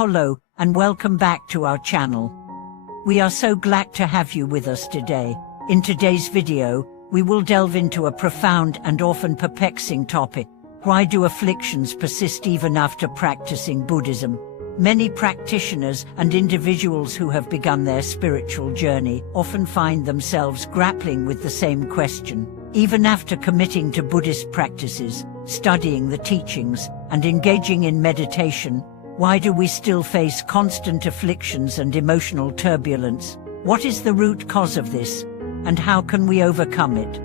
Hello, and welcome back to our channel. We are so glad to have you with us today. In today's video, we will delve into a profound and often perplexing topic. Why do afflictions persist even after practicing Buddhism? Many practitioners and individuals who have begun their spiritual journey often find themselves grappling with the same question. Even after committing to Buddhist practices, studying the teachings, and engaging in meditation, why do we still face constant afflictions and emotional turbulence? What is the root cause of this, and how can we overcome it?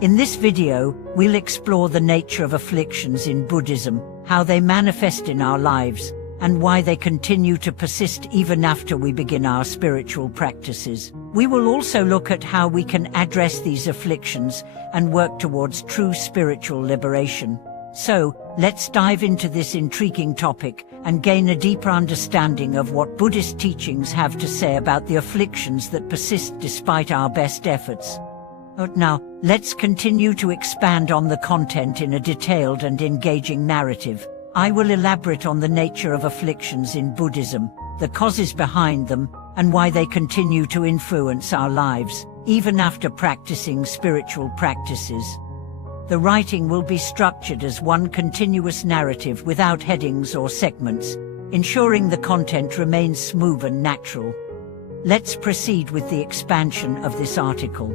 In this video, we'll explore the nature of afflictions in Buddhism, how they manifest in our lives, and why they continue to persist even after we begin our spiritual practices. We will also look at how we can address these afflictions and work towards true spiritual liberation. So, let's dive into this intriguing topic and gain a deeper understanding of what Buddhist teachings have to say about the afflictions that persist despite our best efforts. Now, let's continue to expand on the content in a detailed and engaging narrative. I will elaborate on the nature of afflictions in Buddhism, the causes behind them, and why they continue to influence our lives, even after practicing spiritual practices. The writing will be structured as one continuous narrative without headings or segments, ensuring the content remains smooth and natural. Let's proceed with the expansion of this article.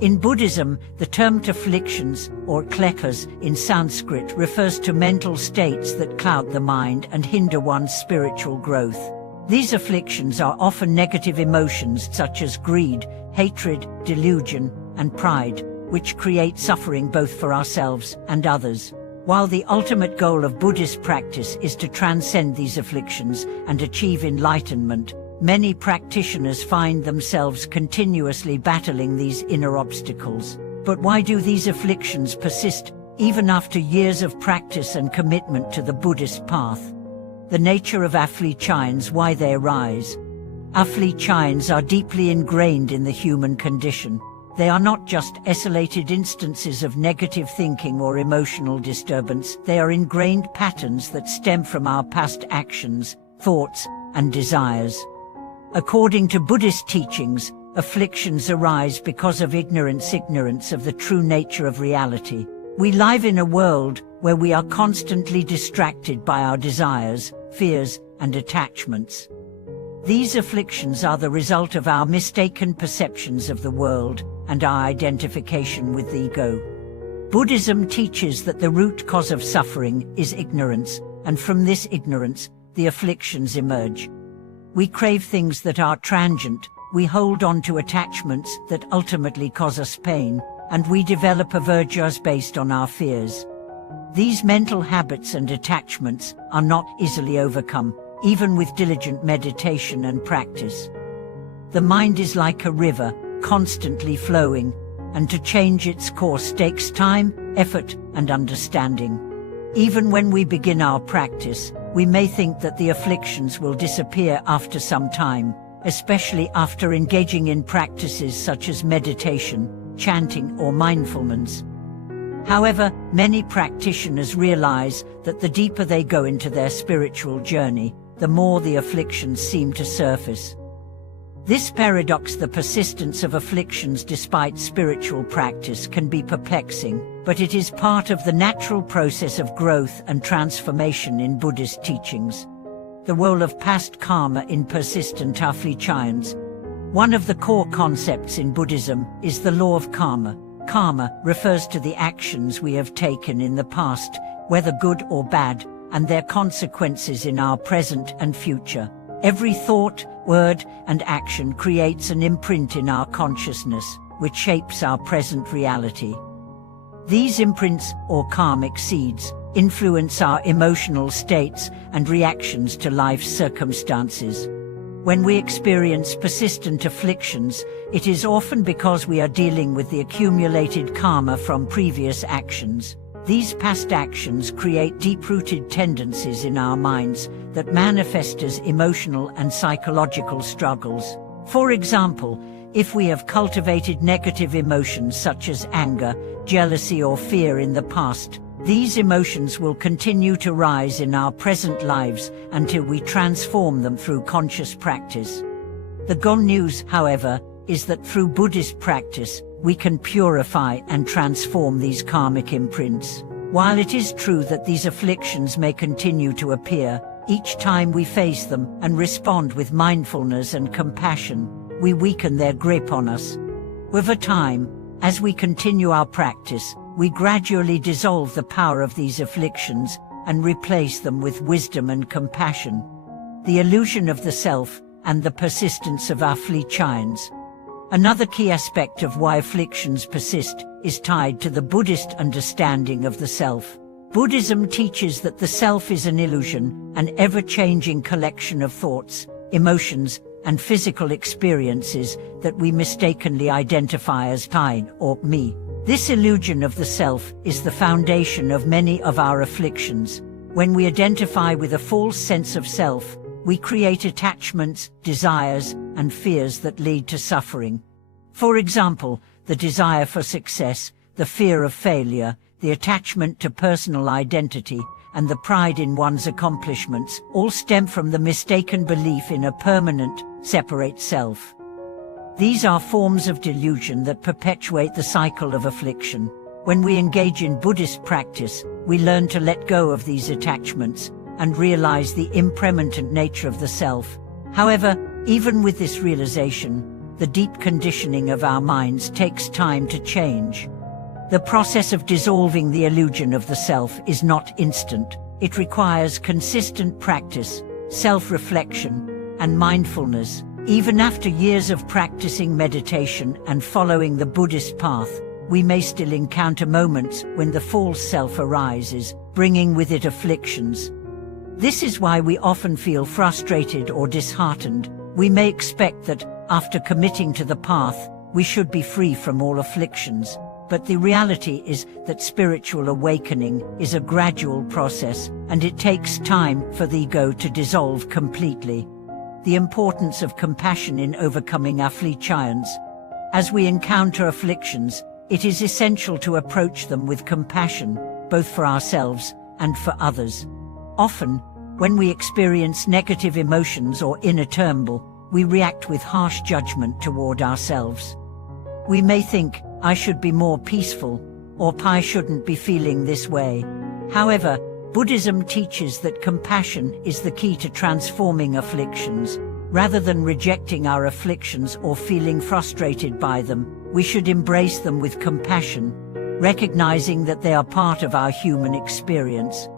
In Buddhism, the term afflictions, or kleshas in Sanskrit, refers to mental states that cloud the mind and hinder one's spiritual growth. These afflictions are often negative emotions such as greed, hatred, delusion, and pride, which create suffering both for ourselves and others. While the ultimate goal of Buddhist practice is to transcend these afflictions and achieve enlightenment, many practitioners find themselves continuously battling these inner obstacles. But why do these afflictions persist, even after years of practice and commitment to the Buddhist path? The nature of afflictions, why they arise. Afflictions are deeply ingrained in the human condition. They are not just isolated instances of negative thinking or emotional disturbance. They are ingrained patterns that stem from our past actions, thoughts, and desires. According to Buddhist teachings, afflictions arise because of ignorance of the true nature of reality. We live in a world where we are constantly distracted by our desires, fears, and attachments. These afflictions are the result of our mistaken perceptions of the world and our identification with the ego. Buddhism teaches that the root cause of suffering is ignorance, and from this ignorance, the afflictions emerge. We crave things that are transient, we hold on to attachments that ultimately cause us pain, and we develop aversions based on our fears. These mental habits and attachments are not easily overcome, even with diligent meditation and practice. The mind is like a river, constantly flowing, and to change its course takes time, effort, and understanding. Even when we begin our practice, we may think that the afflictions will disappear after some time, especially after engaging in practices such as meditation, chanting, or mindfulness. However, many practitioners realize that the deeper they go into their spiritual journey, the more the afflictions seem to surface. This paradox, the persistence of afflictions despite spiritual practice, can be perplexing, but it is part of the natural process of growth and transformation in Buddhist teachings. The role of past karma in persistent afflictions. One of the core concepts in Buddhism is the law of karma. Karma refers to the actions we have taken in the past, whether good or bad, and their consequences in our present and future. Every thought, word, and action creates an imprint in our consciousness, which shapes our present reality. These imprints, or karmic seeds, influence our emotional states and reactions to life's circumstances. When we experience persistent afflictions, it is often because we are dealing with the accumulated karma from previous actions. These past actions create deep-rooted tendencies in our minds that manifest as emotional and psychological struggles. For example, if we have cultivated negative emotions such as anger, jealousy, or fear in the past, These emotions will continue to rise in our present lives until we transform them through conscious practice. The good news, however, is that through Buddhist practice, we can purify and transform these karmic imprints. While it is true that these afflictions may continue to appear, each time we face them and respond with mindfulness and compassion, we weaken their grip on us. Over time, as we continue our practice, we gradually dissolve the power of these afflictions and replace them with wisdom and compassion. The illusion of the self and the persistence of afflictions. Another key aspect of why afflictions persist is tied to the Buddhist understanding of the self. Buddhism teaches that the self is an illusion, an ever-changing collection of thoughts, emotions, and physical experiences that we mistakenly identify as mine or me. This illusion of the self is the foundation of many of our afflictions. When we identify with a false sense of self, we create attachments, desires, and fears that lead to suffering. For example, the desire for success, the fear of failure, the attachment to personal identity, and the pride in one's accomplishments all stem from the mistaken belief in a permanent, separate self. These are forms of delusion that perpetuate the cycle of affliction. When we engage in Buddhist practice, we learn to let go of these attachments and realize the impermanent nature of the self. However, even with this realization, the deep conditioning of our minds takes time to change. The process of dissolving the illusion of the self is not instant. It requires consistent practice, self-reflection, and mindfulness. Even after years of practicing meditation and following the Buddhist path, we may still encounter moments when the false self arises, bringing with it afflictions. This is why we often feel frustrated or disheartened. We may expect that, after committing to the path, we should be free from all afflictions. But the reality is that spiritual awakening is a gradual process, and it takes time for the ego to dissolve completely. The importance of compassion in overcoming afflictions. As we encounter afflictions, it is essential to approach them with compassion, both for ourselves and for others. Often, when we experience negative emotions or inner turmoil, we react with harsh judgment toward ourselves. We may think, "I should be more peaceful," or "I shouldn't be feeling this way." However, Buddhism teaches that compassion is the key to transforming afflictions. Rather than rejecting our afflictions or feeling frustrated by them, we should embrace them with compassion, recognizing that they are part of our human experience.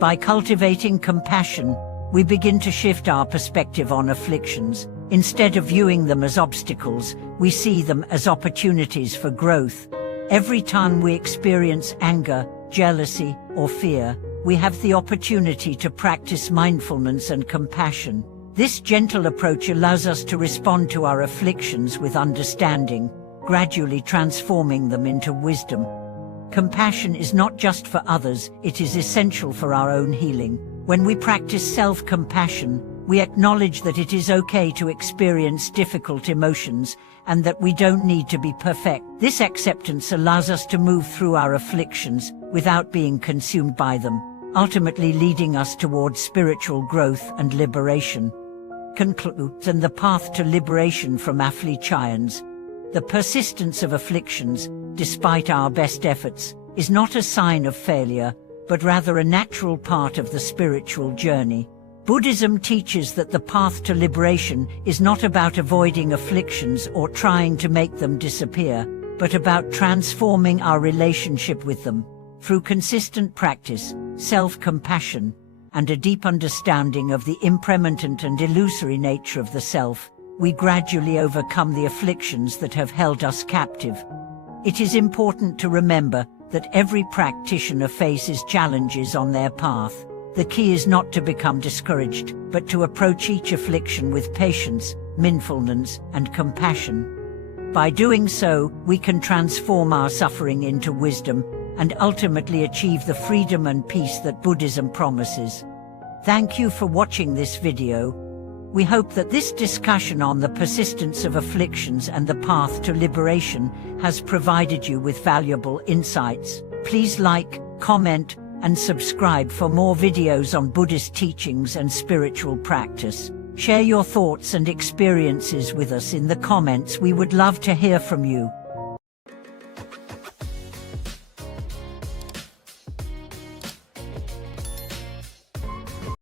By cultivating compassion, we begin to shift our perspective on afflictions. Instead of viewing them as obstacles, we see them as opportunities for growth. Every time we experience anger, jealousy, or fear, we have the opportunity to practice mindfulness and compassion. This gentle approach allows us to respond to our afflictions with understanding, gradually transforming them into wisdom. Compassion is not just for others, it is essential for our own healing. When we practice self-compassion, we acknowledge that it is okay to experience difficult emotions and that we don't need to be perfect. This acceptance allows us to move through our afflictions without being consumed by them, ultimately leading us towards spiritual growth and liberation. Concludes and the path to liberation from afflictions. The persistence of afflictions, despite our best efforts, is not a sign of failure, but rather a natural part of the spiritual journey. Buddhism teaches that the path to liberation is not about avoiding afflictions or trying to make them disappear, but about transforming our relationship with them. Through consistent practice, self-compassion, and a deep understanding of the impermanent and illusory nature of the self, we gradually overcome the afflictions that have held us captive. It is important to remember that every practitioner faces challenges on their path. The key is not to become discouraged, but to approach each affliction with patience, mindfulness, and compassion. By doing so, we can transform our suffering into wisdom and ultimately achieve the freedom and peace that Buddhism promises. Thank you for watching this video. We hope that this discussion on the persistence of afflictions and the path to liberation has provided you with valuable insights. Please like, comment, and subscribe for more videos on Buddhist teachings and spiritual practice. Share your thoughts and experiences with us in the comments. We would love to hear from you.